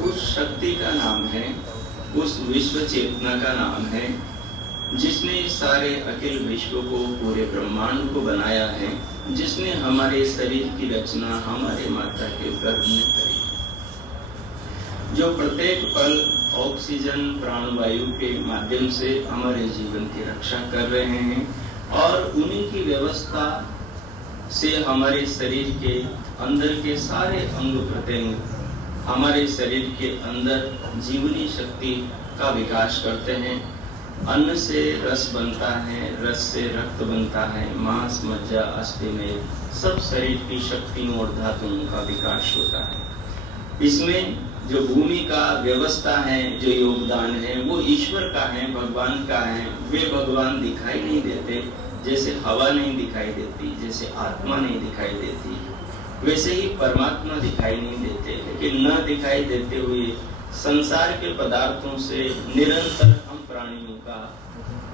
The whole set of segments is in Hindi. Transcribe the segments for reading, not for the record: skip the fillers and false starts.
उस शक्ति का नाम है, उस विश्व चेतना का नाम है जिसने सारे अखिल विश्व को, पूरे ब्रह्मांड को बनाया है, जिसने हमारे शरीर की रचना हमारे माता के गर्भ में करी, जो प्रत्येक पल ऑक्सीजन प्राणवायु के माध्यम से हमारे जीवन की रक्षा कर रहे हैं और उन्हीं की व्यवस्था से हमारे शरीर के अंदर के सारे अंग प्रत्यंग हमारे शरीर के अंदर जीवनी शक्ति का विकास करते हैं। अन्न से रस बनता है, रस से रक्त बनता है, मांस मज्जा अस्थि में सब शरीर की शक्तियों और धातुओं का विकास होता है। इसमें जो भूमि का व्यवस्था है, जो योगदान है, वो ईश्वर का है, भगवान का है। वे भगवान दिखाई नहीं देते, जैसे हवा नहीं दिखाई देती, जैसे आत्मा नहीं दिखाई देती, वैसे ही परमात्मा दिखाई नहीं देते। लेकिन न दिखाई देते हुए संसार के पदार्थों से निरंतर हम प्राणियों का,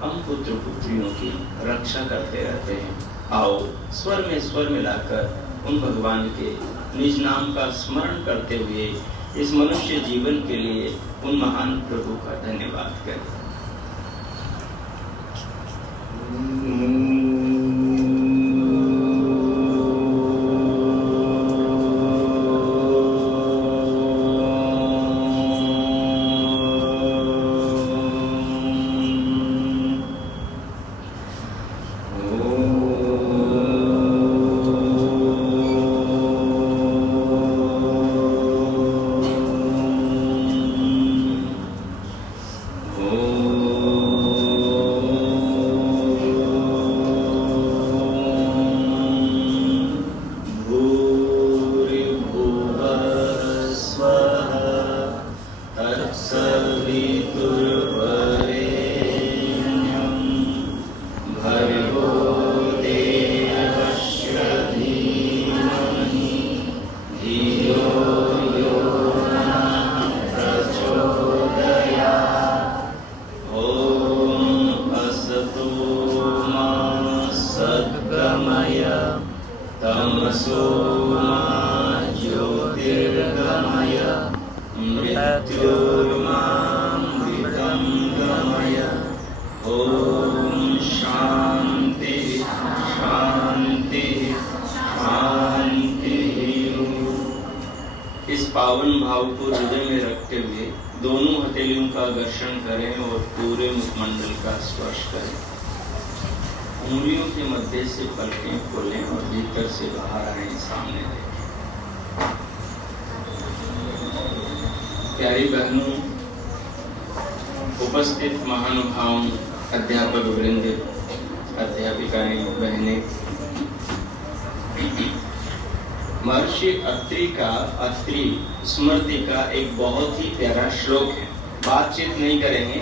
हम पुत्र पुत्रियों की रक्षा करते रहते हैं। आओ स्वर में स्वर मिलाकर उन भगवान के निज नाम का स्मरण करते हुए इस मनुष्य जीवन के लिए उन महान प्रभु का धन्यवाद करें। इस पावन भाव को हृदय में रखते हुए दोनों हथेलियों का घर्षण करें और पूरे मुखमंडल का स्पर्श करें। उंगलियों के मध्य से पलकें खोलें और भीतर से बाहर आए, सामने देखें। प्यारी बहनों, उपस्थित महानुभावों, अध्यापक वृंद, अध्यापिकाएं, बहनें, महर्षि अत्रि का, अत्रि स्मृति का एक बहुत ही प्यारा श्लोक है। बातचीत नहीं करेंगे,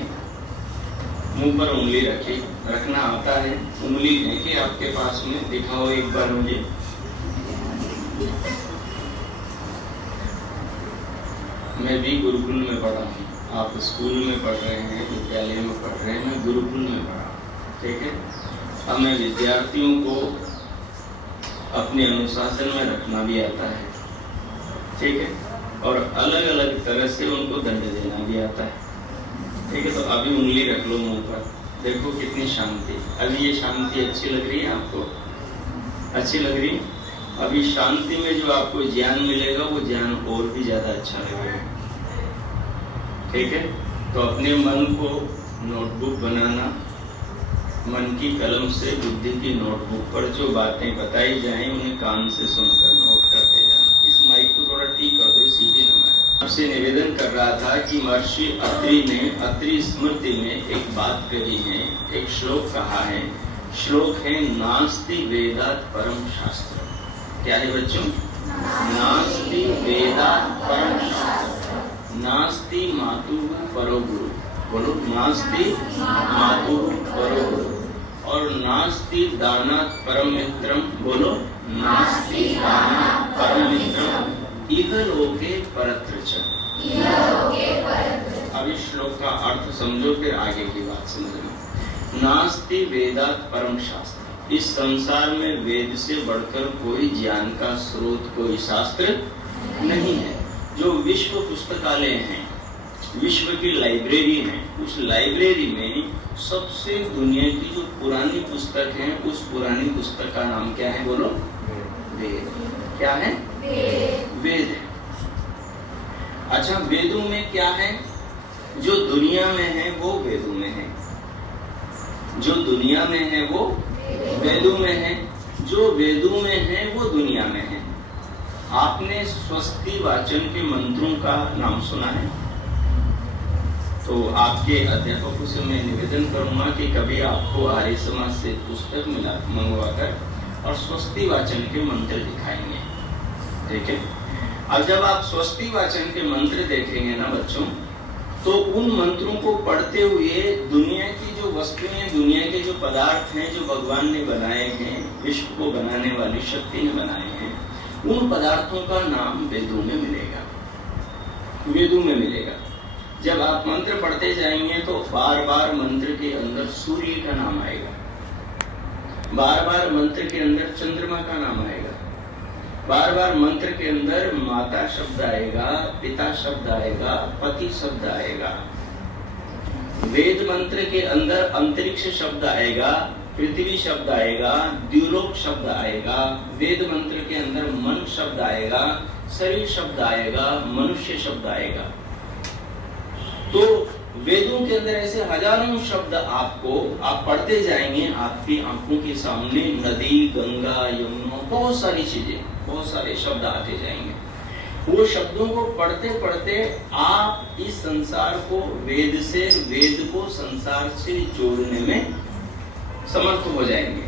मुंह पर उंगली रखना आता है। उंगली लेके आपके पास में दिखाओ एक बार मुझे। मैं भी गुरुकुल में पढ़ा हूँ, आप स्कूल में पढ़ रहे हैं, विद्यालय में पढ़ रहे हैं, मैं गुरुकुल में पढ़ा। ठीक है, हमें विद्यार्थियों को अपने अनुशासन में रखना भी आता है। ठीक है, और अलग अलग तरह से उनको दंड देना भी आता है। ठीक है, तो अभी उंगली रख लो मुंह पर, देखो कितनी शांति। अभी ये शांति अच्छी लग रही है आपको? अच्छी लग रही है? अभी शांति में जो आपको ज्ञान मिलेगा वो ज्ञान और भी ज्यादा अच्छा लगेगा। ठीक है, तो अपने मन को नोटबुक बनाना, मन की कलम से बुद्धि की नोटबुक पर जो बातें बताई जाएं उन्हें कान से सुनकर नोट करते जाना। इस माइक को थोड़ा ठीक कर दो, सीधे नंबर। आपसे निवेदन कर रहा था कि महर्षि अत्रि ने अत्रि स्मृति में एक बात कही है, एक श्लोक कहा है। श्लोक है नास्ति वेदात् परम शास्त्र। क्या है बच्चों? नास्ति वेदात् परम शास्त्र, नास्ति मातुः परो गुरु। बोलो, नास्ति मातुः परो गुरु। और नास्ति दानात् परम मित्रम। बोलो, नास्ति दानात् परम मित्रम इह लोके परत्र च। अब इस श्लोक का अर्थ समझो, फिर आगे की बात समझना। नास्ति वेदात् परम शास्त्र, इस संसार में वेद से बढ़कर कोई ज्ञान का स्रोत, कोई शास्त्र नहीं है। जो विश्व पुस्तकालय हैं, विश्व की लाइब्रेरी है, उस लाइब्रेरी में सबसे दुनिया की जो पुरानी पुस्तक है, उस पुरानी पुस्तक का नाम क्या है? बोलो। वेद। क्या है? वेद। अच्छा, वेदों में क्या है? जो दुनिया में है वो वेदों में है, जो दुनिया में है वो वेदों में है, जो वेदों में है वो दुनिया में है। आपने स्वस्ति वाचन के मंत्रों का नाम सुना है? तो आपके अध्यापकों से मैं निवेदन करूंगा कि कभी आपको आर्य समाज से पुस्तक मंगवाकर और स्वस्ति वाचन के मंत्र दिखाएंगे, ठीक है? अब जब आप स्वस्ति वाचन के मंत्र देखेंगे ना बच्चों, तो उन मंत्रों को पढ़ते हुए दुनिया की जो वस्तुएं, दुनिया के जो पदार्थ हैं जो भगवान ने बनाए हैं, विश्व को बनाने वाली शक्ति ने बनाए हैं, उन पदार्थों का नाम वेदों में मिलेगा, वेदों में मिलेगा। जब आप मंत्र पढ़ते जाएंगे तो बार बार मंत्र के अंदर सूर्य का नाम आएगा, बार बार मंत्र के अंदर चंद्रमा का नाम आएगा, बार बार मंत्र के अंदर माता शब्द आएगा, पिता शब्द आएगा, पति शब्द आएगा। वेद मंत्र के अंदर अंतरिक्ष शब्द आएगा, पृथ्वी शब्द आएगा, द्युलोक शब्द आएगा। वेद मंत्र के अंदर मन शब्द आएगा, शरीर शब्द आएगा, मनुष्य शब्द आएगा। तो वेदों के अंदर ऐसे हजारों शब्द आपको, आप पढ़ते जाएंगे, आपकी आंखों के सामने नदी, गंगा, यमुना, बहुत सारी चीजें, बहुत सारे शब्द आते जाएंगे। वो शब्दों को पढ़ते पढ़ते आप इस संसार को वेद से, वेद को संसार से जोड़ने में समर्थ हो जाएंगे।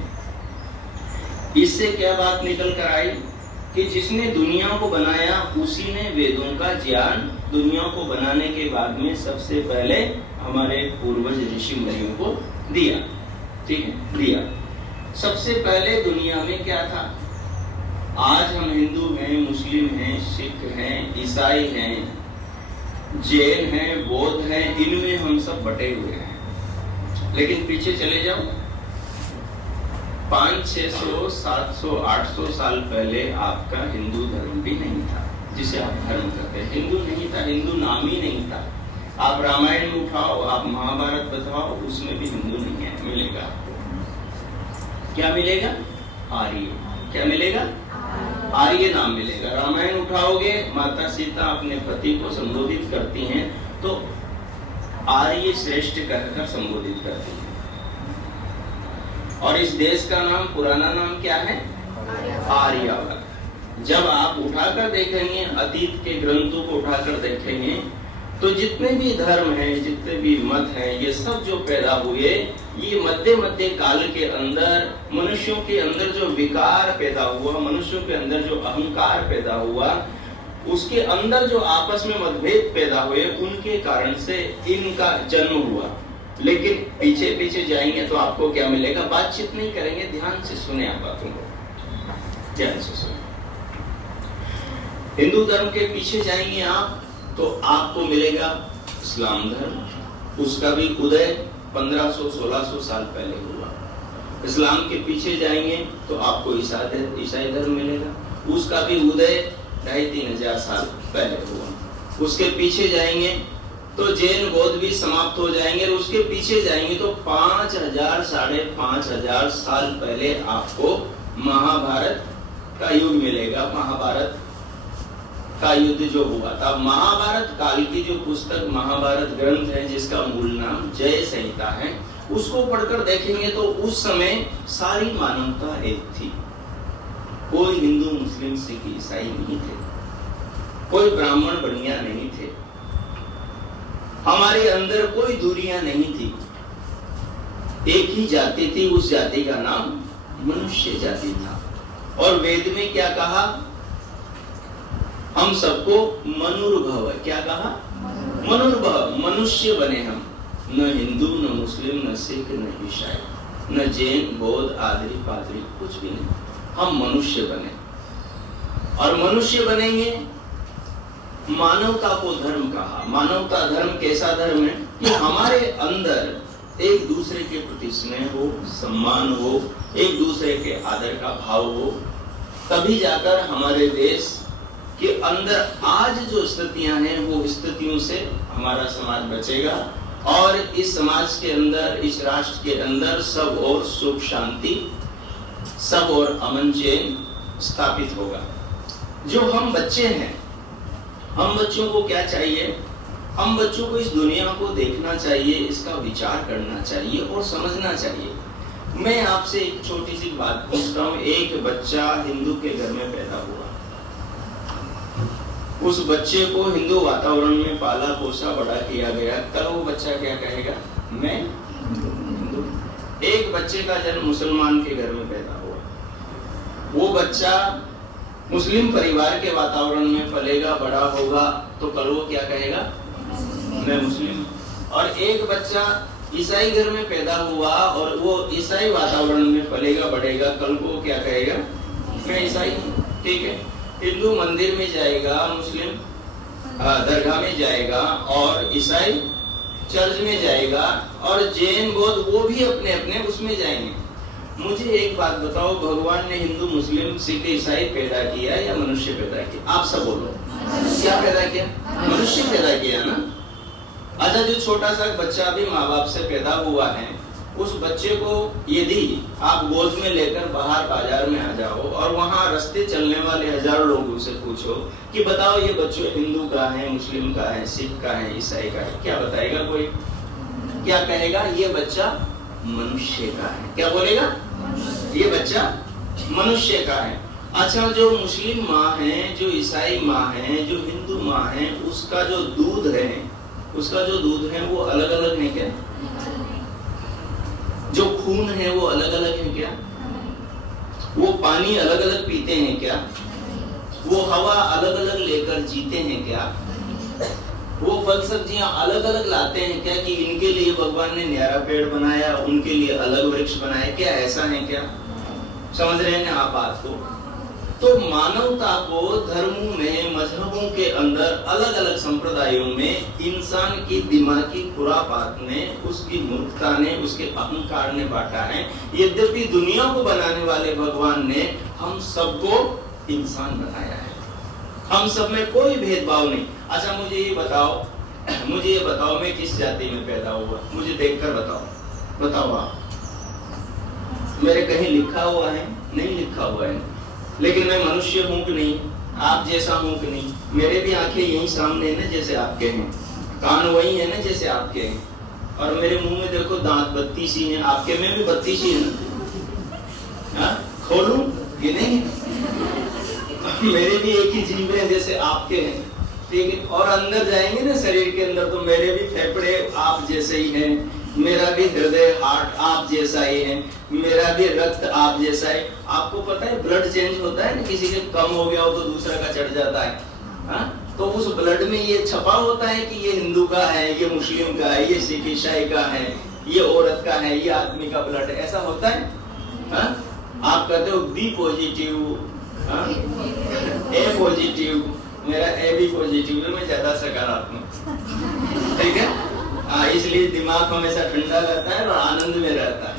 इससे क्या बात निकल कर आई कि जिसने दुनिया को बनाया उसी ने वेदों का ज्ञान दुनिया को बनाने के बाद में सबसे पहले हमारे पूर्वज ऋषि मुनियों को दिया, ठीक है, दिया। सबसे पहले दुनिया में क्या था? आज हम हिंदू हैं, मुस्लिम हैं, सिख हैं, ईसाई हैं, जैन हैं, बौद्ध हैं, इनमें हम सब बटे हुए हैं। लेकिन पीछे चले जाओ, 500, 600, 700, 800 साल पहले आपका हिंदू धर्म भी नहीं था, जिसे आप धर्म कहते हैं। हिंदू नहीं था, हिंदू नाम ही नहीं था। आप रामायण उठाओ, आप महाभारत बताओ, उसमें भी हिंदू नहीं है। मिलेगा क्या? मिलेगा आर्य। क्या मिलेगा? आर्य नाम मिलेगा। रामायण उठाओगे, माता सीता अपने पति को संबोधित करती हैं तो आर्य श्रेष्ठ कहकर संबोधित करती हैं। और इस देश का नाम, पुराना नाम क्या है? आर्यावर्त। जब आप उठाकर देखेंगे, अतीत के ग्रंथों को उठाकर देखेंगे, तो जितने भी धर्म हैं, जितने भी मत हैं, ये सब जो पैदा हुए, ये मध्य काल के अंदर मनुष्यों के अंदर जो विकार पैदा हुआ, मनुष्यों के अंदर जो अहंकार पैदा हुआ, उसके अंदर जो आपस में मतभेद पैदा हुए, उनके कारण से इनका जन्म हुआ। लेकिन पीछे पीछे जाएंगे तो आपको क्या मिलेगा? बातचीत नहीं करेंगे, ध्यान से सुने आप बातों को, ध्यान से सुने। हिंदू धर्म के पीछे जाएंगे आप तो आपको मिलेगा इस्लाम धर्म। उसका भी उदय 1500-1600 साल पहले हुआ। इस्लाम के पीछे जाएंगे तो आपको ईसाई धर्म मिलेगा। उसका भी उदय 2500-3000 साल पहले हुआ। उसके पीछे जाएंगे तो जैन बौद्ध भी समाप्त हो जाएंगे। और उसके पीछे जाएंगे तो 5000-5500 साल पहले आपको महाभारत का युग मिलेगा। महाभारत का युद्ध जो हुआ था, महाभारत काल की जो पुस्तक महाभारत ग्रंथ है, जिसका मूल नाम जय संहिता है, उसको पढ़कर देखेंगे तो उस समय सारी मानवता एक थी। कोई हिंदू, मुस्लिम, सिख, ईसाई नहीं थे, कोई ब्राह्मण बनिया नहीं थे, हमारे अंदर कोई दूरियां नहीं थी। एक ही जाति थी, उस जाति का नाम मनुष्य जाति था। और वेद में क्या कहा? हम सबको मनुर्भव, क्या कहा? मनुर्भव, मनुष्य बने हम। न हिंदू, न मुस्लिम, न सिख, न ईसाई, न जैन, बौद्ध, आदरी, पादरी, कुछ भी नहीं। हम मनुष्य बने। और मनुष्य बनेंगे, मानवता को धर्म कहा। मानवता धर्म कैसा धर्म है कि हमारे अंदर एक दूसरे के प्रति स्नेह हो, सम्मान हो, एक दूसरे के आदर का भाव हो, तभी जाकर हमारे देश कि अंदर आज जो स्थितियां हैं वो स्थितियों से हमारा समाज बचेगा और इस समाज के अंदर, इस राष्ट्र के अंदर सब और सुख शांति, सब और अमन चैन स्थापित होगा। जो हम बच्चे हैं, हम बच्चों को क्या चाहिए? हम बच्चों को इस दुनिया को देखना चाहिए, इसका विचार करना चाहिए और समझना चाहिए। मैं आपसे एक छोटी सी बात पूछता हूँ। एक बच्चा हिंदू के घर में पैदा हुआ, उस बच्चे को हिंदू वातावरण में पाला पोसा बड़ा किया गया, कल वो बच्चा क्या कहेगा? मैं हिंदू। एक बच्चे का जन्म मुसलमान के घर में पैदा हुआ, वो बच्चा मुस्लिम परिवार के वातावरण में पलेगा, बड़ा होगा, तो कल वो क्या कहेगा? मैं मुस्लिम। और एक बच्चा ईसाई घर में पैदा हुआ और वो ईसाई वातावरण में पलेगा, बढ़ेगा, कल को क्या कहेगा? मैं ईसाई हूँ। ठीक है, हिंदू मंदिर में जाएगा, मुस्लिम दरगाह में जाएगा और ईसाई चर्च में जाएगा और जैन बौद्ध वो भी अपने अपने उसमें जाएंगे। मुझे एक बात बताओ, भगवान ने हिंदू मुस्लिम सिख ईसाई पैदा किया या मनुष्य पैदा किया? आप सब बोलो, क्या पैदा किया? मनुष्य पैदा किया ना। अच्छा, जो छोटा सा बच्चा अभी माँ बाप से पैदा हुआ है, उस बच्चे को यदि आप गोद में लेकर बाहर बाजार में आ जाओ और वहां रास्ते चलने वाले हजारों लोगों से पूछो कि बताओ ये बच्चों हिंदू का है, मुस्लिम का है, सिख का है, ईसाई का है, क्या बताएगा कोई? क्या कहेगा? ये बच्चा मनुष्य का है। क्या बोलेगा? ये बच्चा मनुष्य का है। अच्छा, जो मुस्लिम माँ है, जो ईसाई माँ है, जो हिंदू माँ है, उसका जो दूध है वो अलग अलग है क्या? जो खून है वो अलग अलग है क्या? वो पानी अलग अलग पीते हैं क्या? वो हवा अलग अलग लेकर जीते हैं क्या? वो फल सब्जियां अलग अलग लाते हैं क्या कि इनके लिए भगवान ने न्यारा पेड़ बनाया, उनके लिए अलग वृक्ष बनाया? क्या ऐसा है क्या? समझ रहे हैं आप बात को? तो मानवता को धर्मों में, मजहबों के अंदर, अलग अलग संप्रदायों में इंसान की दिमागी खुरापात ने, उसकी मूर्खता ने, उसके अहंकार ने बांटा है। यद्यपि दुनिया को बनाने वाले भगवान ने हम सबको इंसान बनाया है, हम सब में कोई भेदभाव नहीं। अच्छा, मुझे ये बताओ मैं किस जाति में पैदा हुआ? मुझे देखकर बताओ आप। मेरे कहीं लिखा हुआ है? नहीं लिखा हुआ है। लेकिन मैं मनुष्य हूं कि नहीं? आप जैसा हूं कि नहीं? मेरे भी आंखें यही सामने है ना जैसे आपके हैं, कान वही है ना जैसे आपके हैं, और मेरे मुंह में देखो दांत बत्ती सी हैं, आपके में भी बत्ती सी है ना? खोलूं कि नहीं? मेरे भी एक ही जीव है जैसे आपके हैं, ठीक है। और अंदर जाएंगे ना शरीर के अंदर, तो मेरे भी फेफड़े आप जैसे ही हैं, मेरा भी हृदय, हार्ट आप जैसा ही है, मेरा भी रक्त आप जैसा है। आपको पता है ब्लड चेंज होता है ना, किसी के कम हो गया हो तो दूसरा का चढ़ जाता है, हाँ? तो उस ब्लड में ये छपा होता है कि ये हिंदू का है, ये मुस्लिम का है, ये सिख ईसाई का है, ये औरत का है, ये आदमी का ब्लड, ऐसा होता है, हाँ? आप कहते हो बी पॉजिटिव, ए पॉजिटिव, मेरा ए भी पॉजिटिव है, मैं ज्यादा सकारात्मक, ठीक है। इसलिए दिमाग हमेशा ठंडा रहता है और आनंद में रहता है,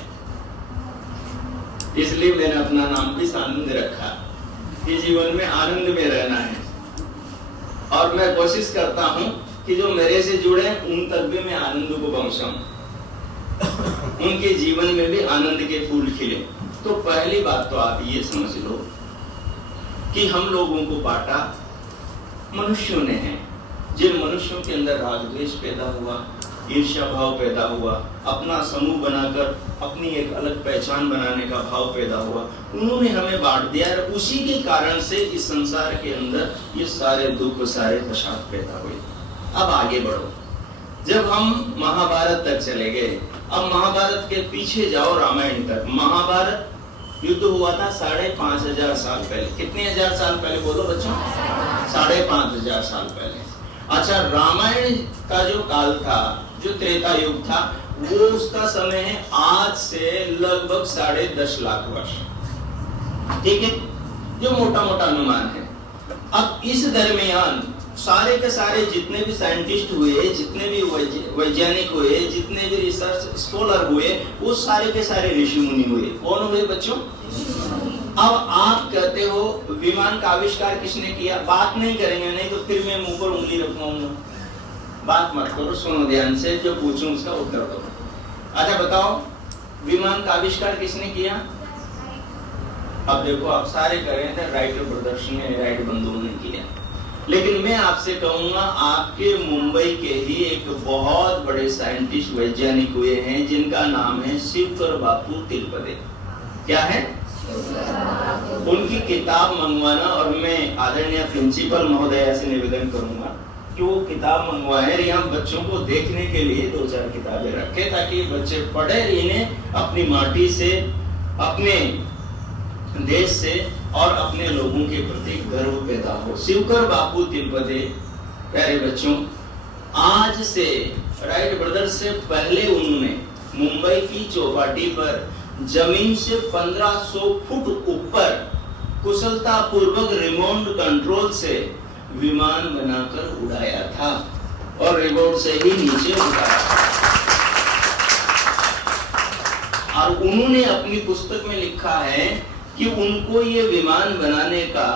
इसलिए मैंने अपना नाम भी आनंद रखा कि जीवन में आनंद में रहना है। और मैं कोशिश करता हूं कि जो मेरे से जुड़े उन तक भी मैं आनंद को पहुंचाऊं, उनके जीवन में भी आनंद के फूल खिले। तो पहली बात तो आप ये समझ लो कि हम लोगों को बांटा मनुष्यों ने है। जिन मनुष्यों के अंदर राग द्वेष पैदा हुआ, ईर्ष्या भाव पैदा हुआ, अपना समूह बनाकर अपनी एक अलग पहचान बनाने का भाव पैदा हुआ, उन्होंने हमें बांट दिया और उसी के कारण से इस संसार के अंदर ये सारे दुख, सारे प्रसाद पैदा हुए। अब आगे बढ़ो, जब हम महाभारत तक चले गए, अब महाभारत के पीछे जाओ रामायण तक। महाभारत युद्ध हुआ था 5,500 साल पहले। कितने हजार साल पहले बोलो बच्चों? 5,500 साल पहले। अच्छा, रामायण का जो काल था, जो त्रेता युग था, वो उसका समय है आज से लगभग 10.5 लाख वर्ष, ठीक है, जो मोटा मोटा अनुमान है। अब इस दरमियान सारे के सारे जितने भी साइंटिस्ट हुए, जितने भी वैज्ञानिक हुए, जितने भी रिसर्च स्कॉलर हुए, वो सारे के सारे ऋषि मुनि हुए। कौन हुए बच्चों? अब आप कहते हो विमान का आविष्कार किसने किया? बात नहीं करेंगे, नहीं तो फिर मैं मुंह पर उंगली रखूंगा। बात मत करो, सुनो ध्यान से, जो पूछूं उसका उत्तर दो। अच्छा बताओ, विमान का आविष्कार किसने किया? अब देखो, आप सारे कर रहे थे, राइट ब्रदर्स ने, राइट बंधुओं ने किया। लेकिन मैं आपसे कहूंगा, आपके मुंबई के ही एक बहुत बड़े साइंटिस्ट वैज्ञानिक हुए हैं जिनका नाम है शिवकर बापू तिलपदे। क्या है? उनकी किताब मंगवाना, और मैं आदरणीय प्रिंसिपल महोदया से निवेदन करूंगा कि वो किताब मंगवाए, यहाँ बच्चों को देखने के लिए 2-4 किताबें रखे ताकि बच्चे पढ़े, इन्हें अपनी माटी से, अपने देश से और अपने लोगों के प्रति गर्व पैदा हो। शिवकर बापू तिलपदे, प्यारे बच्चों, आज से राइट ब्रदर्स से पहले उन्होंने मुंबई की चौपाटी पर जमीन से 1500 फुट ऊपर कुशलता पूर्वक रिमोट कंट्रोल से विमान बनाकर उड़ाया था और रिमोट से ही नीचे उतारा। और उन्होंने अपनी पुस्तक में लिखा है कि उनको ये विमान बनाने का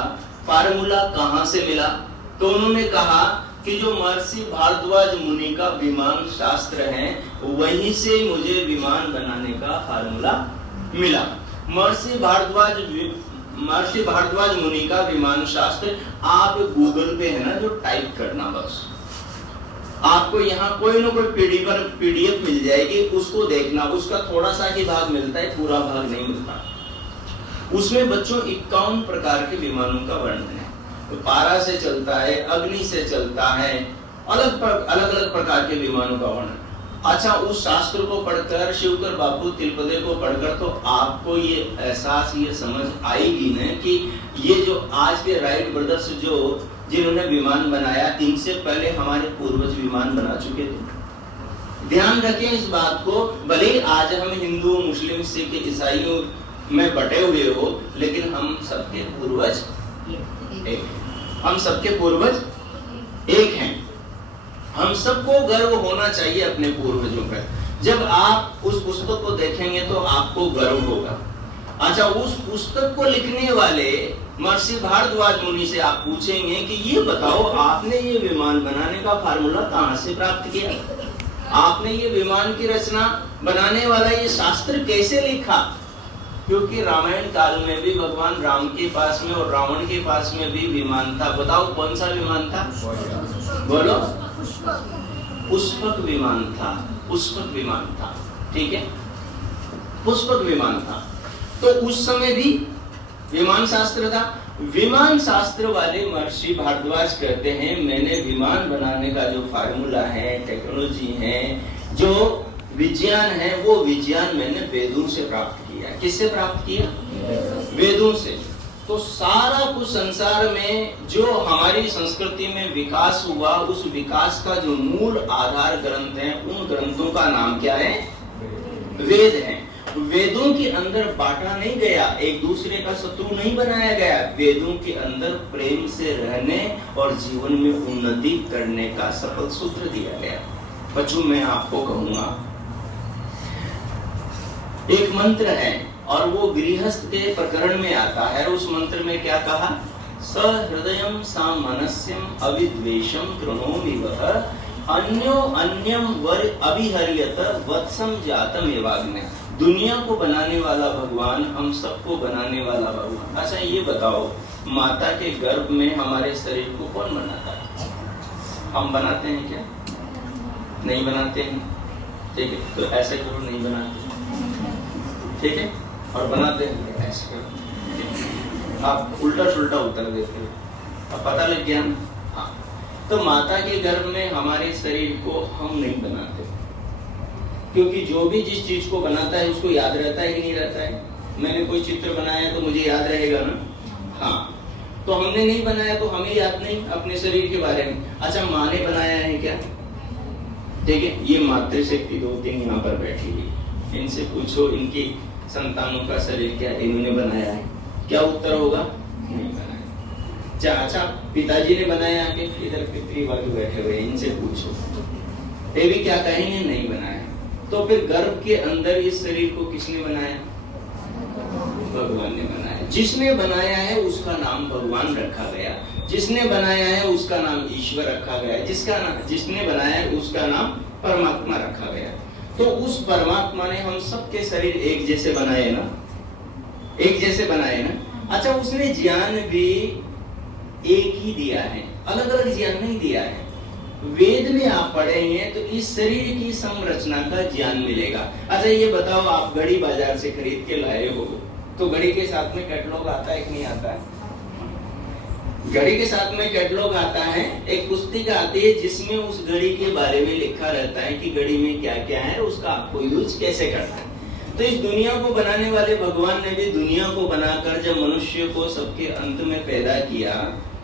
फार्मूला कहां से मिला। तो उन्होंने कहा कि जो महर्षि भारद्वाज मुनि का विमान शास्त्र है, वहीं से मुझे विमान बनाने का फार्मूला मिला। महर्षि भारद्वाज मुनि का विमान शास्त्र आप गूगल पे है ना, जो टाइप करना, बस आपको यहाँ कोई ना कोई पीडीएफ मिल जाएगी, उसको देखना। उसका थोड़ा सा ही भाग मिलता है, पूरा भाग नहीं मिलता। उसमें बच्चों 51 प्रकार के विमानों का वर्णन है। तो पारा से चलता है, अग्नि से चलता है, अलग अलग प्रकार के विमानों का वर्णन। अच्छा, उस शास्त्र को पढ़कर, शिवकर बापू तिलपदे को पढ़कर, तो आपको ये एहसास, ये समझ आएगी ना कि ये जो आज के राइट ब्रदर्स जो जिन्होंने विमान बनाया, इनसे पहले हमारे पूर्वज विमान बना चुके थे। ध्यान रखें इस बात को, भले आज हम हिंदू, मुस्लिम, सिख, ईसाइयों में बटे हुए हो, लेकिन हम सबके पूर्वज एक, हम सबके पूर्वज एक हैं। हम सबको गर्व होना चाहिए अपने पूर्वजों पर। जब आप उस पुस्तक को देखेंगे तो आपको गर्व होगा। अच्छा, उस पुस्तक को लिखने वाले महर्षि भारद्वाज मुनि से आप पूछेंगे कि ये बताओ, आपने ये विमान बनाने का फार्मूला कहां से प्राप्त किया? आपने ये विमान की रचना बनाने वाला ये शास्त्र कैसे लिखा? क्योंकि रामायण काल में भी भगवान राम के पास में और रावण के पास में भी विमान था। बताओ कौन सा विमान था? बोलो। पुष्पक विमान था। पुष्पक विमान था, ठीक है, पुष्पक विमान था। तो उस समय भी विमान शास्त्र था। विमान शास्त्र वाले महर्षि भारद्वाज कहते हैं, मैंने विमान बनाने का जो फार्मूला है, टेक्नोलॉजी है, जो विज्ञान है, वो विज्ञान मैंने वेदों से प्राप्त किया। किससे प्राप्त किया? वेदों से। तो सारा कुछ संसार में जो हमारी संस्कृति में विकास हुआ, उस विकास का जो मूल आधार ग्रंथ है, उन ग्रंथों का नाम क्या है? वेद है। वेदों के अंदर बांटा नहीं गया, एक दूसरे का शत्रु नहीं बनाया गया। वेदों के अंदर प्रेम से रहने और जीवन में उन्नति करने का शपथ सूत्र दिया गया। बच्चों, मैं आपको कहूंगा, एक मंत्र है और वो गृहस्थ के प्रकरण में आता है। उस मंत्र में क्या कहा? सहृदयम सामनस्यम अविद्वेषम कृणोमि वह अन्यो अन्यम वर अभिहर्यत वत्सम जातम एवाग्ने। दुनिया को बनाने वाला भगवान, हम सबको बनाने वाला भगवान। अच्छा, ये बताओ, माता के गर्भ में हमारे शरीर को कौन बनाता है? हम बनाते हैं क्या? नहीं बनाते हैं, ठीक है। तो ऐसे करो, नहीं बनाते, ठीक है, और बनाते हैं ऐसे करो। आप उल्टा सुल्टा उत्तर देते हो, अब पता लग गया ना? हाँ। तो माता के गर्भ में हमारे शरीर को हम नहीं बनाते, क्योंकि जो भी जिस चीज को बनाता है उसको याद रहता है कि नहीं रहता है? मैंने कोई चित्र बनाया तो मुझे याद रहेगा ना? हाँ। तो हमने नहीं बनाया तो हमें याद नहीं अपने शरीर के बारे में। अच्छा, माँ ने बनाया है क्या? ठीक है, ये मातृशक्ति 2-3 यहाँ पर बैठी हुई, इनसे पूछो इनकी संतानों का शरीर क्या इन्होंने बनाया है? क्या उत्तर होगा? नहीं बनाया। अच्छा, पिताजी ने बनाया कि इधर पितृवादी बैठे हुए, इनसे पूछो, ये भी क्या कहेंगे? नहीं बनाया। तो फिर गर्भ के अंदर इस शरीर को किसने बनाया? भगवान ने बनाया। जिसने बनाया है उसका नाम भगवान रखा गया, जिसने बनाया है उसका नाम ईश्वर रखा गया, जिसने बनाया है उसका नाम परमात्मा रखा गया। तो उस परमात्मा ने हम सबके शरीर एक जैसे बनाए ना, एक जैसे बनाए ना। अच्छा, उसने ज्ञान भी एक ही दिया है, अलग अलग ज्ञान नहीं दिया है। वेद में आप पढ़ेंगे तो इस शरीर की संरचना का ज्ञान मिलेगा। अच्छा ये बताओ, आप घड़ी बाजार से खरीद के लाए हो तो घड़ी के साथ में कैटलॉग आता है कि नहीं आता है? घड़ी के साथ में कैटलॉग आता है, एक पुस्तिका आती है जिसमें उस घड़ी के बारे में लिखा रहता है कि घड़ी में क्या क्या है, उसका आपको यूज कैसे करना है। तो इस दुनिया को बनाने वाले भगवान ने भी दुनिया को बनाकर जब मनुष्य को सबके अंत में पैदा किया,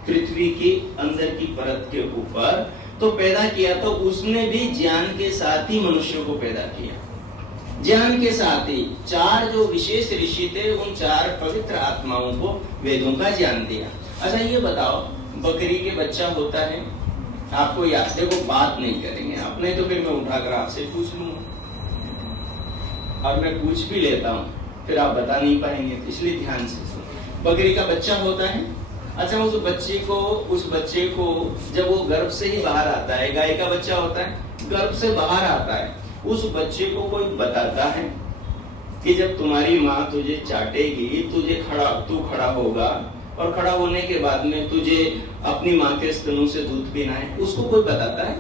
पृथ्वी के अंदर की परत के ऊपर तो पैदा किया, तो उसने भी ज्ञान के साथ ही मनुष्य को पैदा किया। ज्ञान के साथ ही चार जो विशेष ऋषि थे, उन चार पवित्र आत्माओं को वेदों का ज्ञान दिया। अच्छा ये बताओ, बकरी के बच्चा होता है, आपको याद, देखो बात नहीं करेंगे आप, नहीं तो फिर मैं उठाकर आपसे पूछ लूंगा और मैं पूछ भी लेता हूँ, फिर आप बता नहीं पाएंगे, इसलिए ध्यान से सुनो। बकरी का बच्चा होता है। अच्छा उस बच्चे को जब वो गर्भ से ही बाहर आता है, गाय का बच्चा होता है, गर्भ से बाहर आता है, उस बच्चे को कोई बताता है कि जब तुम्हारी माँ तुझे चाटेगी, तू खड़ा होगा और खड़ा होने के बाद में तुझे अपनी माँ के स्तनों से दूध पीना है, उसको कोई बताता है?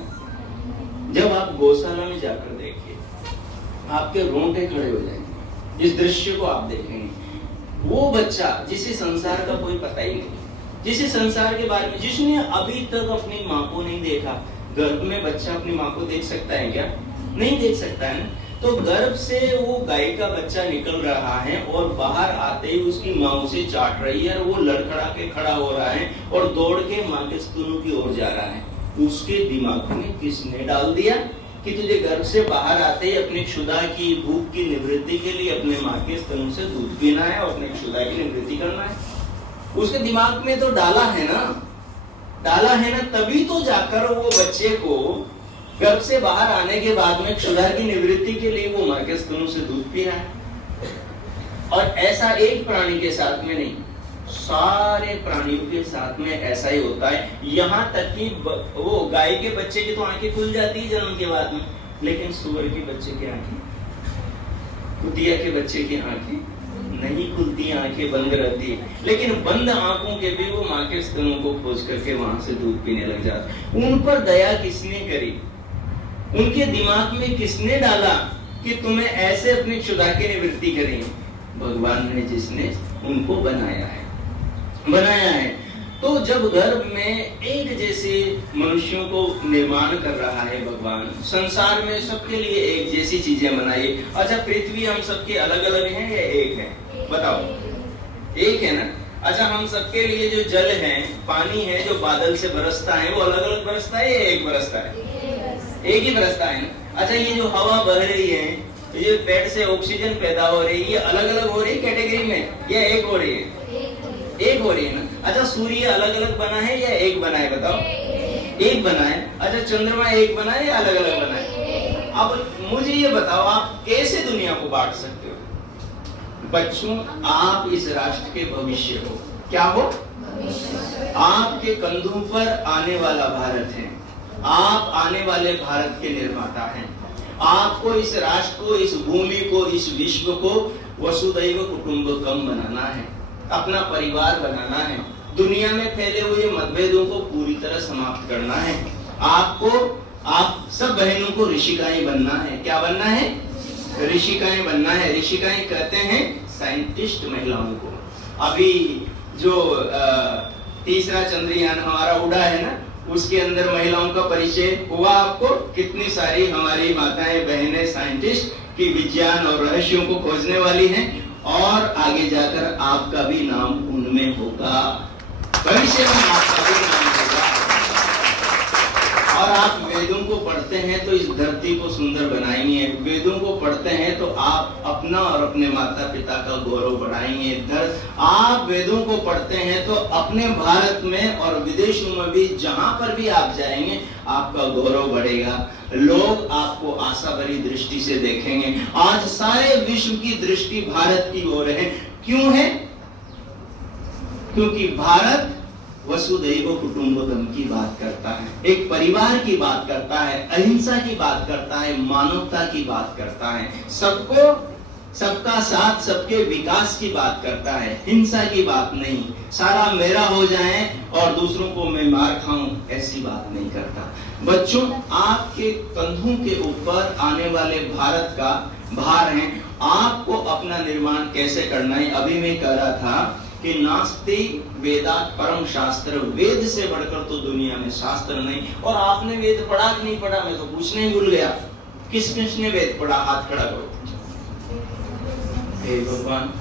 जब आप गौशाला में जाकर देखिए, आपके रोंगटे खड़े हो जाएंगे, इस दृश्य को आप देखेंगे। वो बच्चा जिसे संसार का कोई पता ही नहीं, जिसे संसार के बारे में, जिसने अभी तक अपनी माँ को नहीं देखा, गर्भ में बच्चा अपनी माँ को देख सकता है क्या? नहीं देख सकता है ना। तो गर्भ से वो गाय का बच्चा निकल रहा है और बाहर आते ही उसकी माँ उसे चाट रही है और वो लड़खड़ा के खड़ा हो रहा है और दौड़ के माँ के स्तनों की ओर जा रहा है। उसके दिमाग में किसने डाल दिया कि तुझे गर्भ से बाहर आते ही अपनी क्षुधा की, भूख की निवृत्ति के लिए अपने माँ के स्तनों से दूध पीना है और अपनी क्षुधा की निवृत्ति करना है? उसके दिमाग में तो डाला है ना, तभी तो जाकर वो बच्चे को गर्भ से बाहर आने के बाद में क्षुधा की निवृत्ति के लिए वो माँ के स्तनों से दूध पी रहा है। और ऐसा एक प्राणी के साथ में नहीं, सारे प्राणियों के साथ में ऐसा ही होता है। यहाँ तक कि वो गाय के बच्चे की तो आंखें खुल जाती है जन्म के बाद में, लेकिन सुअर के बच्चे की आंखें, कुतिया के बच्चे की आंखें नहीं खुलती, आंखें बंद रहती है। लेकिन बंद आंखों के भी वो माँ के स्तनों को खोज करके वहां से दूध पीने लग जाता। उन पर दया किसने करी? उनके दिमाग में किसने डाला कि तुम्हें ऐसे अपनी क्षुधा की निवृत्ति करें? भगवान ने, जिसने उनको बनाया है। तो जब गर्भ में एक जैसे मनुष्यों को निर्माण कर रहा है भगवान, संसार में सबके लिए एक जैसी चीजें बनाई। अच्छा पृथ्वी हम सबके अलग अलग हैं या एक है? बताओ, एक है ना। अच्छा हम सबके लिए जो जल है, पानी है, जो बादल से बरसता है, वो अलग अलग बरसता है या एक बरसता है? एक ही बरसता है ना। अच्छा ये जो हवा बह रही है, ये पेड़ से ऑक्सीजन पैदा हो रही है, ये अलग अलग हो रही है कैटेगरी में या एक हो रही है? एक हो रही है ना। अच्छा सूर्य अलग अलग बना है या एक बना है? बताओ, एक बना है। अच्छा चंद्रमा एक बना है या अलग अलग बना है? अब मुझे ये बताओ, आप कैसे दुनिया को बांट सकते हो? बच्चों, आप इस राष्ट्र के भविष्य हो। क्या हो? आपके कंधों पर आने वाला भारत है, आप आने वाले भारत के निर्माता हैं। आपको इस राष्ट्र को, इस भूमि को, इस विश्व को वसुधैव कुटुंबकम बनाना है, अपना परिवार बनाना है। दुनिया में फैले हुए मतभेदों को पूरी तरह समाप्त करना है। आप सब बहनों को ऋषिकाएं बनना है। क्या बनना है? ऋषिकाएं बनना है। ऋषिकाएं कहते हैं साइंटिस्ट महिलाओं को। अभी जो तीसरा चंद्रयान हमारा उड़ा है ना, उसके अंदर महिलाओं का परिचय हुआ आपको। कितनी सारी हमारी माताएं बहनें साइंटिस्ट की विज्ञान और रहस्यों को खोजने वाली हैं, और आगे जाकर आपका भी नाम उनमें होगा। भविष्य में आपका भी नाम होगा। और आप वेदों को पढ़ते हैं तो इस धरती को सुंदर बनाएंगे। वेदों को पढ़ते हैं तो आप अपना और अपने माता पिता का गौरव बढ़ाएंगे। आप वेदों को पढ़ते हैं तो अपने भारत में और विदेशों में भी, जहां पर भी आप जाएंगे, आपका गौरव बढ़ेगा। लोग आपको आशा भरी दृष्टि से देखेंगे। आज सारे विश्व की दृष्टि भारत की ओर है। क्यों है? क्योंकि भारत वसुधैव कुटुंबकम की बात करता है, एक परिवार की बात करता है, अहिंसा की बात करता है, मानवता की बात करता है, सबको, सबका साथ, सबके विकास की बात करता है, हिंसा की बात नहीं, सारा मेरा हो जाए और दूसरों को मैं मार खाऊं, ऐसी बात नहीं करता। बच्चों, आपके कंधों के ऊपर आने वाले भारत का भार है, आपको अपना निर्माण कैसे करना है। अभी मैं कह रहा था कि नास्ति वेदात परम शास्त्र, वेद से बढ़कर तो दुनिया में शास्त्र नहीं। और आपने वेद पढ़ा कि नहीं पढ़ा, मैं तो पूछने ही भूल गया, किस किसने वेद पढ़ा, हाथ खड़ा करो। हे भगवान,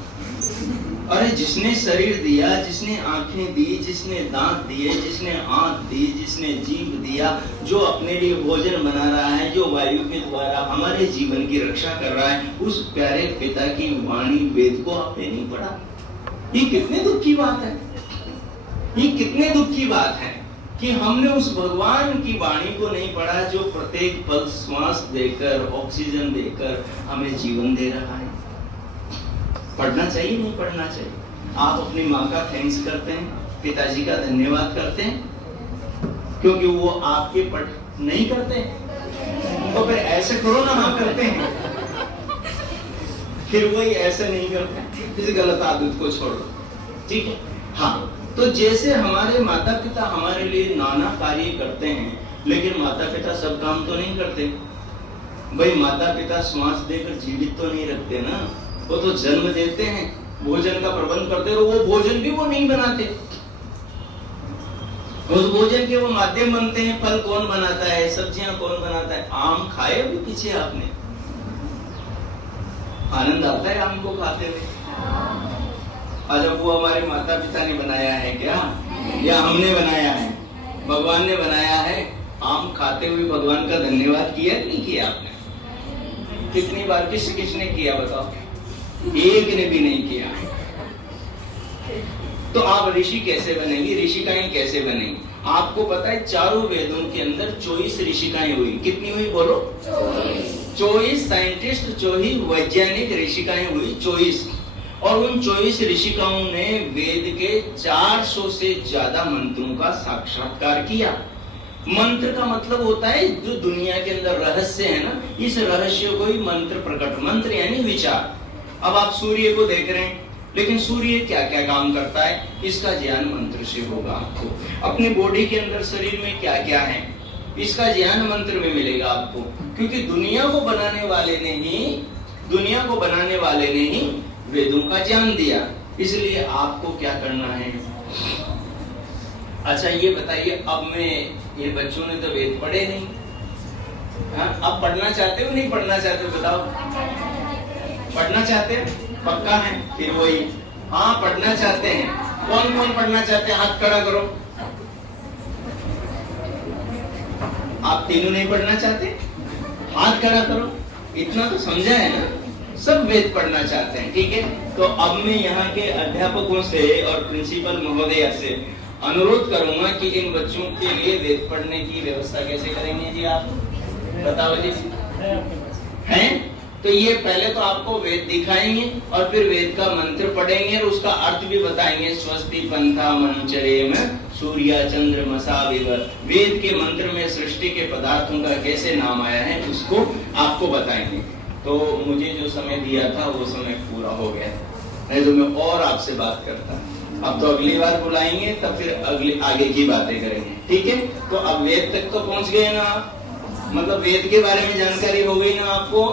अरे जिसने शरीर दिया, जिसने आंखें दी, जिसने दांत दिए, जिसने आंख दी, जिसने जीभ दिया, जो अपने लिए भोजन बना रहा है, जो वायु के द्वारा हमारे जीवन की रक्षा कर रहा है, उस प्यारे पिता की वाणी वेद को आपने नहीं पढ़ा। ये कितने दुख की बात है, ये कितने दुख की बात है कि हमने उस भगवान की वाणी को नहीं पढ़ा, जो प्रत्येक पल श्वास देकर, ऑक्सीजन देकर हमें जीवन दे रहा है। पढ़ना चाहिए, नहीं पढ़ना चाहिए? आप अपनी माँ का थैंक्स करते हैं, पिताजी का धन्यवाद करते हैं, क्योंकि वो आपके पढ़ नहीं करते, तो फिर ऐसे करो ना, हाँ करते हैं, फिर वही ऐसे नहीं करते, इस गलत आदत को छोड़ो, ठीक है? हाँ, तो जैसे हमारे माता पिता हमारे लिए नाना कार्य करते हैं, लेकिन माता पिता सब काम तो नहीं करते भाई। माता पिता श्वास देकर जीवित तो नहीं रखते ना, वो तो जन्म देते हैं, भोजन का प्रबंध करते हैं, और वो भोजन भी वो नहीं बनाते, उस भोजन के वो माध्यम बनते हैं। फल कौन बनाता है, सब्जियां कौन बनाता है? आम खाए अभी पीछे आपने, आनंद आता है आम को खाते हुए? अच्छा, वो हमारे माता पिता ने बनाया है क्या, या हमने बनाया है? भगवान ने बनाया है। आम खाते हुए भगवान का धन्यवाद किया कि नहीं किया आपने? कितनी बार, किसने किया बताओ? एक ने भी नहीं किया। तो आप ऋषि कैसे बनेंगे, ऋषिकाएं कैसे बनेंगी? आपको पता है चारों वेदों के अंदर 24 ऋषिकाएं हुई। कितनी हुई बोलो? 24 साइंटिस्ट, 24 वैज्ञानिक ऋषिकाएं हुई, 24। और उन 24 ऋषिकाओं ने वेद के 400 से ज्यादा मंत्रों का साक्षात्कार किया। मंत्र का मतलब होता है जो दुनिया के अंदर रहस्य है ना, इस रहस्य को ही मंत्र प्रकट, मंत्र यानी विचार। अब आप सूर्य को देख रहे हैं, लेकिन सूर्य क्या क्या काम करता है, इसका ज्ञान मंत्र से होगा आपको। अपने बॉडी के अंदर, शरीर में क्या क्या है, इसका ज्ञान मंत्र में मिलेगा आपको, क्योंकि दुनिया को बनाने वाले ने ही वेदों का ज्ञान दिया। इसलिए आपको क्या करना है? अच्छा ये बताइए, अब ये बच्चों ने तो वेद पढ़े नहीं, हाँ? अब पढ़ना चाहते हो नहीं पढ़ना चाहते हो बताओ? पढ़ना चाहते हैं? पक्का है? फिर वही, हाँ पढ़ना चाहते हैं। कौन कौन पढ़ना चाहते हैं? हाथ खड़ा करो। आप तीनों नहीं पढ़ना चाहते? हाथ खड़ा करो। इतना तो समझा है ना, सब वेद पढ़ना चाहते हैं, ठीक है? तो अब मैं यहाँ के अध्यापकों से और प्रिंसिपल महोदया से अनुरोध करूंगा कि इन बच्चों के लिए वेद पढ़ने की व्यवस्था कैसे करेंगे जी? आप बताओ जी। हैं? तो ये पहले तो आपको वेद दिखाएंगे और फिर वेद का मंत्र पढ़ेंगे और उसका अर्थ भी बताएंगे। स्वस्ति पंथा मनुचरेम सूर्य चंद्रमसा विव। वेद के मंत्र में सृष्टि के पदार्थों का कैसे नाम आया है उसको आपको बताएंगे। तो मुझे जो समय दिया था वो समय पूरा हो गया, नहीं तो मैं और आपसे बात करता। अब तो अगली बार बुलाएंगे तब फिर अगली आगे की बातें करेंगे, ठीक है? तो अब वेद तक तो पहुंच गए ना, मतलब वेद के बारे में जानकारी हो गई ना आपको,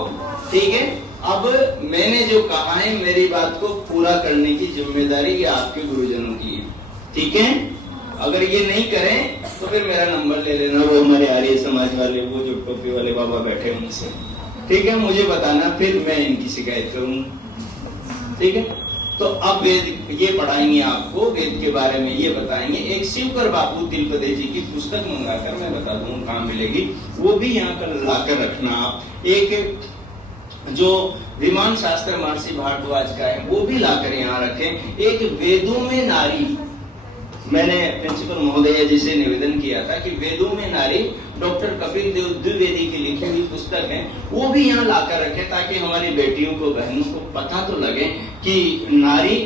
ठीक है? अब मैंने जो कहा है मेरी बात को पूरा करने की जिम्मेदारी ये आपके गुरुजनों की है, ठीक है? अगर ये नहीं करें तो फिर मेरा नंबर ले लेना, वो हमारे आर्य समाज वाले, वो जो टोपी वाले बाबा बैठे हैं उनसे, ठीक है? मुझे बताना, फिर मैं इनकी शिकायत करूंगा, ठीक है? तो अब वेद ये पढ़ाएंगे आपको, वेद के बारे में ये बताएंगे। एक शिवकर बापू तिलपदे जी की पुस्तक मंगाकर मैं बता दूंगा कहाँ मिलेगी, वो भी यहाँ पर लाकर रखना आप। एक जो विमान शास्त्र महर्षि भारद्वाज का है वो भी लाकर यहाँ रखें। एक वेदों में नारी, मैंने प्रिंसिपल महोदय जी से निवेदन किया था कि वेदों में नारी डॉक्टर कपिल देव द्विवेदी की लिखी हुई पुस्तक है, वो भी यहाँ लाकर रखें ताकि हमारी बेटियों को, बहनों को पता तो लगे कि नारी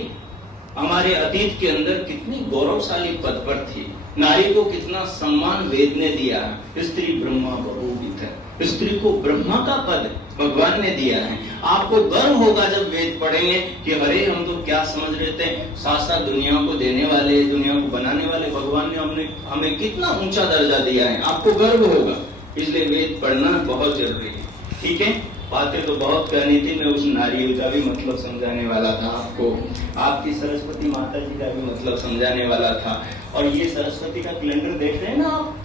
हमारे अतीत के अंदर कितनी गौरवशाली पद पर थी, नारी को कितना सम्मान वेद ने दिया है। स्त्री ब्रह्मा बहुविध है, स्त्री को ब्रह्मा का पद भगवान ने दिया है। आपको गर्व होगा जब वेद पढ़ेंगे कि अरे हम तो क्या समझ रहे थे, साक्षात दुनिया को देने वाले, दुनिया को बनाने वाले भगवान ने हमें कितना ऊंचा दर्जा दिया है, आपको गर्व होगा। इसलिए वेद पढ़ना बहुत जरूरी है। ठीक है, बातें तो बहुत करनी थी, मैं उस नारी का भी मतलब समझाने वाला था आपको, आपकी सरस्वती माता जी का भी मतलब समझाने वाला था। और ये सरस्वती का कैलेंडर देख रहे हैं ना आप,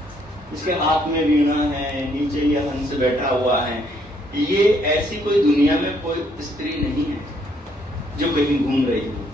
इसके हाथ में वीणा है, नीचे ये हंस बैठा हुआ है। ये ऐसी कोई दुनिया में कोई स्त्री नहीं है जो कहीं घूम रही हो।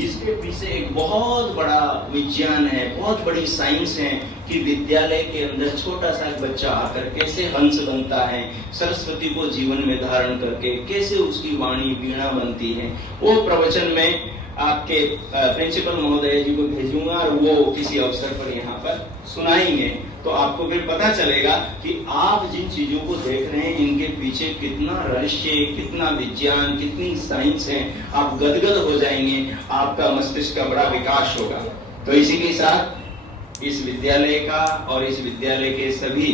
इसके पीछे एक बहुत बड़ा विज्ञान है, बहुत बड़ी साइंस है कि विद्यालय के अंदर छोटा सा बच्चा आकर कैसे हंस बनता है, सरस्वती को जीवन में धारण करके कैसे उसकी वाणी वीणा बनती है। वो प्रवचन में आपके प्रिंसिपल महोदय जी को भेजूंगा और वो किसी अवसर पर यहाँ पर सुनाएंगे, तो आपको फिर पता चलेगा कि आप जिन चीजों को देख रहे हैं इनके पीछे कितना रहस्य, कितना विज्ञान, कितनी साइंस है। आप गदगद हो जाएंगे, आपका मस्तिष्क का बड़ा विकास होगा। तो इसी के साथ इस विद्यालय का और इस विद्यालय के सभी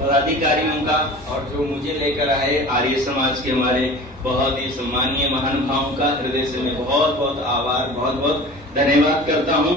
पदाधिकारियों का और जो मुझे लेकर आए आर्य समाज के हमारे बहुत ही सम्मानीय महानुभावों का हृदय से मैं बहुत बहुत आभार, बहुत बहुत धन्यवाद करता हूँ।